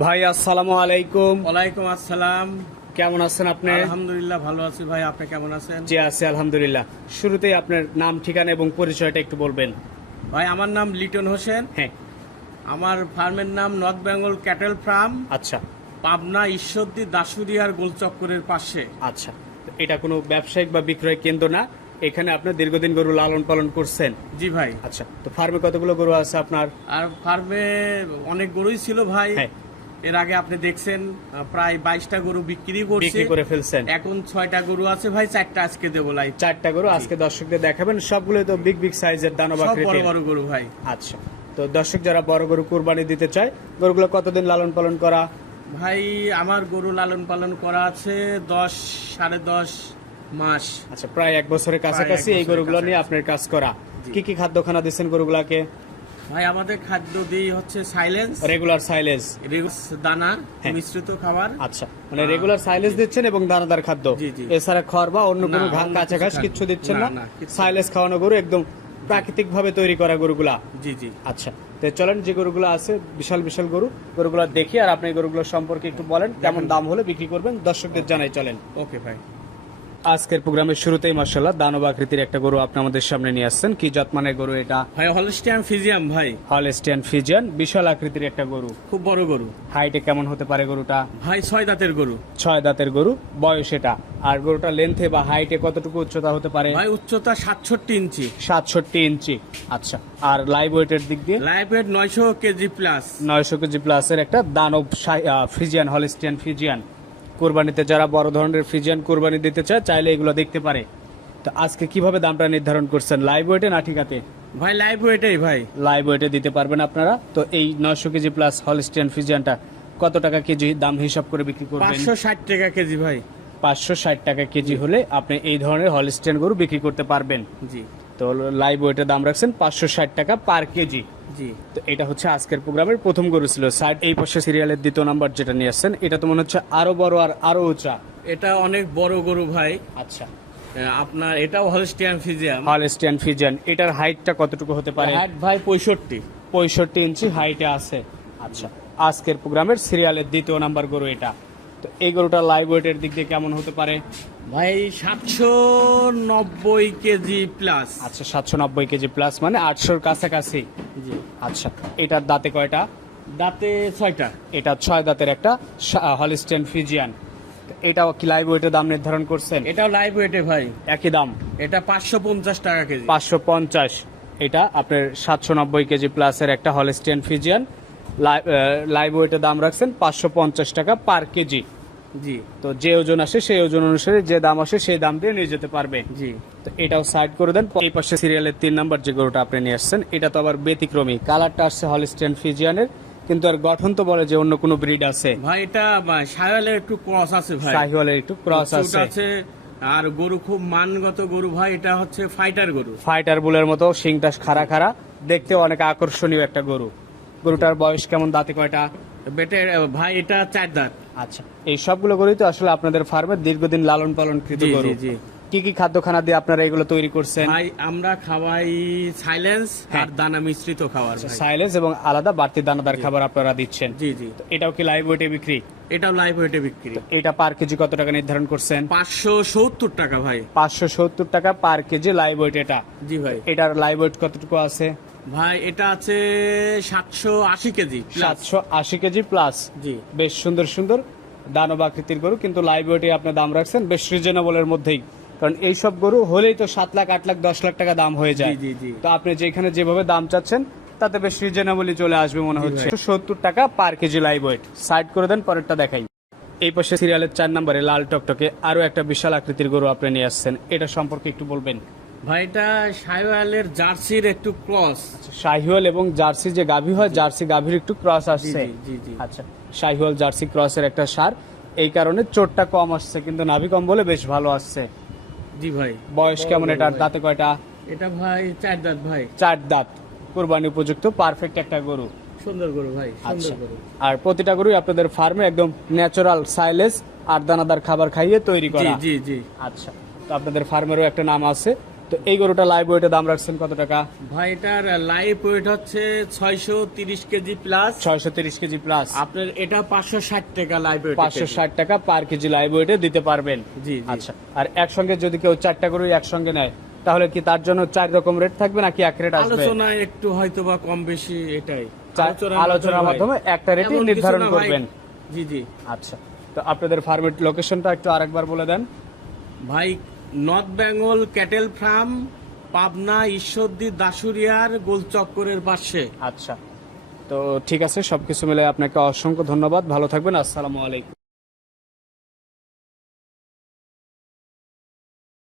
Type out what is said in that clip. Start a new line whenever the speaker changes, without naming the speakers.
ভাই আসসালামু আলাইকুম।
ওয়ালাইকুম আসসালাম।
কেমন আছেন আপনি?
আলহামদুলিল্লাহ ভালো আছি ভাই। আপনি কেমন আছেন?
জি আছি আলহামদুলিল্লাহ। শুরুতেই আপনার নাম ঠিকানা এবং পরিচয়টা একটু বলবেন।
ভাই আমার নাম লিটন হোসেন।
হ্যাঁ।
আমার ফার্মের নাম নর্থ বেঙ্গল ক্যাটেল ফার্ম।
আচ্ছা।
পাবনা ঈশ্বরদী দাসুরিয়ার গোলচক্করের পাশে।
আচ্ছা। এটা কোনো ব্যবসায়িক বা বিক্রয় কেন্দ্র না। এখানে আপনার দীর্ঘদিন গরু লালন পালন করছেন।
জি ভাই।
আচ্ছা। তো ফার্মে কতগুলো গরু আছে আপনার?
আর ফার্মে অনেক গরুই ছিল ভাই।
হ্যাঁ।
এর আগে আপনি দেখছেন প্রায় বাইশটা গরু বিক্রি
বিক্রি করে ফেলছেন।
এখন ছয়টা গরু আছে ভাই চারটা আজকে দেবো লাই
চারটা গরু আজকে দর্শকদের দেখাবেন। সবগুলো তো বিগ বিগ সাইজের দানব
বড় বড় গরু ভাই।
আচ্ছা। তো দর্শক যারা বড় গরু কুরবানি দিতে চায় গরুগুলো কতদিন লালন পালন করা?
ভাই আমার গরু লালন পালন করা আছে দশ সাড়ে দশ মাস।
আচ্ছা প্রায় এক বছরের কাছাকাছি এই গরুগুলো নিয়ে আপনার কাজ করা। কি কি খাদ্য খানা দিচ্ছেন গরুগুলাকে?
ভাই আমাদের খাদ্য দিই হচ্ছে সাইলেন্স
রেগুলার সাইলেজ
দানা
হ্যাঁ।
মিশ্রিত খাবার।
আচ্ছা মানে রেগুলার সাইলেজ দিচ্ছেন এবং দানাদার খাদ্য। এছাড়া খড় বা অন্য কোনো
না,
ঘা-
অন্য
কাঁচা
কিছু
ঘাস কিচ্ছু দিচ্ছেন না সাইলেজ খাওয়ানো গরু একদম প্রাকৃতিক ভাবে তৈরি করা গরুগুলা।
জি জি।
আচ্ছা তো চলেন যে গরুগুলো আছে বিশাল বিশাল গরু গরুগুলো দেখি আর আপনি গরুগুলো সম্পর্কে একটু বলেন কেমন দাম হলে বিক্রি করবেন দর্শকদের জানাই চলেন।
ওকে ভাই।
আজকের প্রোগ্রামের শুরুতেই মার্শাল্লাহ দানব আকৃতির একটা গরু আপনি আমাদের সামনে নিয়ে আসছেন। কি জাতমানের গরু এটা?
ভাই হলস্টিয়ান ফিজিয়াম ভাই।
হলস্টিয়ান ফিজিয়ান বিশাল আকৃতির একটা গরু।
খুব বড় গরু।
হাইটে কেমন হতে পারে গরুটা?
ভাই ছয় দাঁতের গরু।
ছয় দাঁতের গরু বয়স এটা। আর গরুটা লেন্থে বা হাইটে কতটুকু উচ্চতা হতে পারে?
ভাই উচ্চতা সাতষট্টি ইঞ্চি।
সাতষট্টি ইঞ্চি। আচ্ছা আর লাইভ ওয়েটের দিক দিয়ে?
লাইভ ওয়েট নয়শো কেজি প্লাস
নয়শো কেজি প্লাসের একটা দানব ফ্রিজিয়ান হলিস্টিয়ান ফ্রিজিয়ান কোরবানিতে যারা বড় ধরনের ফ্রিজিয়ান কোরবানি দিতে চায় চাইলে এগুলো দেখতে পারে। তো আজকে কীভাবে দামটা নির্ধারণ করছেন? লাইভ ওয়েটে না ঠিকাতে
ভাই লাইভ ওয়েটাই ভাই।
লাইভ ওয়েটে দিতে পারবেন আপনারা। তো এই নয়শো কেজি প্লাস হলিস্টিয়ান ফ্রিজিয়ানটা কত টাকা কেজি দাম হিসাব করে বিক্রি করবেন?
পাঁচশো ষাট টাকা কেজি ভাই।
পাঁচশো ষাট টাকা কেজি হলে আপনি এই ধরনের হলিস্টিয়ান গরু বিক্রি করতে পারবেন।
জি।
তো লাইভ ওয়েটের দাম রাখছেন পাঁচশো ষাট টাকা পার কেজি।
জি।
তো এটা হচ্ছে আজকের প্রোগ্রামের প্রথম গরু ছিল। সাইড এই পাশে সিরিয়ালের দ্বিতীয় নাম্বার যেটা নিয়ে আসছেন এটা তো মনে হচ্ছে আরও বড় আর আরও উঁচা।
এটা অনেক বড় গরু ভাই।
আচ্ছা।
আপনার এটাও হলস্টিয়ান ফিজিয়াম
হলস্টিয়ান ফিজিয়ান এটার হাইটটা কতটুকু হতে পারে?
হাট ভাই পঁয়ষট্টি।
পঁয়ষট্টি ইঞ্চি হাইটে আছে। আচ্ছা। আজকের প্রোগ্রামের সিরিয়ালের দ্বিতীয় নাম্বার গরু এটা। তো এই গরুটা লাইভ ওয়েটের দিক দিয়ে কেমন হতে পারে?
ভাই সাতশো নব্বই কেজি প্লাস
আচ্ছা সাতশো নব্বই কেজি প্লাস মানে আটশোর কাছাকাছি।
জি।
আচ্ছা এটার দাঁতে কয়টা?
দাঁতে ছয়টা।
এটা ছয় দাঁতের একটা হলিস্টেন ফিজিয়ান এটাও কি লাইভ ওয়েটের দাম নির্ধারণ করছেন?
এটাও লাইভ ওয়েটে ভাই।
একই দাম?
এটা পাঁচশো পঞ্চাশ টাকা কেজি।
পাঁচশো পঞ্চাশ। এটা আপনার সাতশো নব্বই কেজি প্লাসের একটা হলিস্টিয়ান ফিজিয়ান লাইভ ওয়েটের দাম রাখছেন পাঁচশো পঞ্চাশ টাকা পার কেজি।
জি।
তো যে ওজন আসে সেই ওজন অনুসারে যে দাম আসে সেই দাম দিয়ে নিয়ে যেতে পারবে।
জি।
তো এটাও সাইড করে দেন। এই পাশে সিরিয়ালের তিন নাম্বার যে গরুটা আপনি নিয়ে আসছেন এটা তো আবার ব্যতিক্রমী। কালারটা আসছে হলিস্টিয়ান ফিজিয়ানের কিন্তু আর গঠন তো বলে যে অন্য কোনো ব্রিড আছে।
ভাই এটা সায়ালের একটু ক্রস আছে ভাই।
সাহিওয়ালের একটু ক্রস আছে।
আছে আর গরু খুব মানগত গরু ভাই এটা হচ্ছে ফাইটার গরু।
ফাইটার বুলের মতো শিংটা খাড়া খাড়া দেখতে অনেক আকর্ষণীয় একটা গরু। গরুটার বয়স কেমন দাঁতে কয়টা?
বেটে ভাই এটা চার দাঁত।
আচ্ছা এই সবগুলো গরুই তো আসলে আপনাদের ফার্মে দীর্ঘদিন লালন পালন কৃত গরু।
জি।
কি কি খাদ্য খানা দিয়ে আপনারা এগুলো তৈরি করছেন?
ভাই আমরা খাওয়াই সাইলেন্স
হ্যাঁ।
আর দানা মিশ্রিত খাবার ভাই।
সাইলেন্স এবং আলাদা বাড়তি দানাদার খাবার আপনারা দিচ্ছেন।
জি জি।
এটাও কি লাইভ ওয়েটে বিক্রি?
এটাও লাইভ ওয়েটে বিক্রি।
এটা পার কেজি কত টাকা নির্ধারণ করছেন?
পাঁচশো সত্তর টাকা ভাই।
পাঁচশো সত্তর টাকা পার কেজি লাইভ ওয়েট এটা।
জি ভাই।
এটার লাইভ ওয়েট কতটুকু আছে?
ভাই এটা আছে সাতশো আশি কেজি
সাতশো আশি কেজি প্লাস
জি।
বেশ সুন্দর সুন্দর। দানব আকৃতির গরু কিন্তু লাইভ ওয়েটে আপনার দাম রাখছেন বেশ রিজনেবলের মধ্যেই। কারণ এই সব গরু হলেই তো সাত লাখ আট লাখ দশ লাখ টাকা দাম হয়ে যায়। তো আপনি যেখানে যেভাবে দাম চাচ্ছেন তাতে বেশ রিজনেবলই চলে আসবে মনে হচ্ছে। সত্তর টাকা per kg live weight side করে দেন পরেরটা দেখাই। এই পাশে সিরিয়ালের চার নম্বরে লাল টকটকে আরও একটা বিশাল আকৃতির গরু আপনি নিয়ে আসছেন। এটা সম্পর্কে একটু বলবেন।
ভাই এটা সাইওয়ালের জার্সির একটু ক্রস।
শাহিওয়াল এবং জার্সি যে গাভী হয় জার্সি গাভীর একটু ক্রস আসছে।
জি, জি, জি।
আচ্ছা শাহিওয়াল জার্সি ক্রসের একটা সার। এই কারণে চোটটা কম আসছে কিন্তু নাভি কম বলে বেশ ভালো আসছে।
জি ভাই।
বয়স কেমন এটার দাঁতে কয়টা?
এটা ভাই চার দাঁত ভাই।
চার দাঁত। কোরবানি উপযুক্ত পারফেক্ট একটা গরু।
সুন্দর গরু ভাই
আচ্ছা।
সুন্দর গরু।
আর প্রতিটা গরুই আপনাদের ফার্মে একদম ন্যাচারাল সাইলেজ আর দানাদার খাবার খাইয়ে তৈরি
জি
করা।
জি জি।
আচ্ছা তো আপনাদের ফার্মেরও একটা নাম আছে। তো এই গরুটা লাইভ ওয়েটের দাম রাখছেন কত টাকা?
ভাই এটার লাইভ ওয়েট হচ্ছে ছয়শো তিরিশ কেজি প্লাস
ছয়শো তিরিশ কেজি প্লাস
আপনার এটা পাঁচশো ষাট টাকা লাইভ ওয়েট
পাঁচশো ষাট টাকা পার কেজি লাইভ ওয়েটে দিতে পারবেন।
জি
আচ্ছা আর একসঙ্গে যদি কেউ চারটা গরু একসঙ্গে নেয় তাহলে কি তার জন্য চার রকম রেট থাকবে নাকি এক রেট আসবে?
আলোচনায় একটু হয়তো বা কম বেশি এটাই।
আলোচনার মাধ্যমে একটা রেটই
কিছু
নির্ধারণ করবেন।
জি জি।
আচ্ছা তো আপনাদের ফার্মের লোকেশনটা একটু আরেকবার বলে দেন।
ভাই North Bengal cattle farm, Pabna Ishwardi দাসুরিয়ার গোলচক্করের পাশে।
আচ্ছা। তো ঠিক আছে, সবকিছু মিলে আপনাকে অসংখ্য ধন্যবাদ। ভালো থাকবেন, আসসালামু আলাইকুম।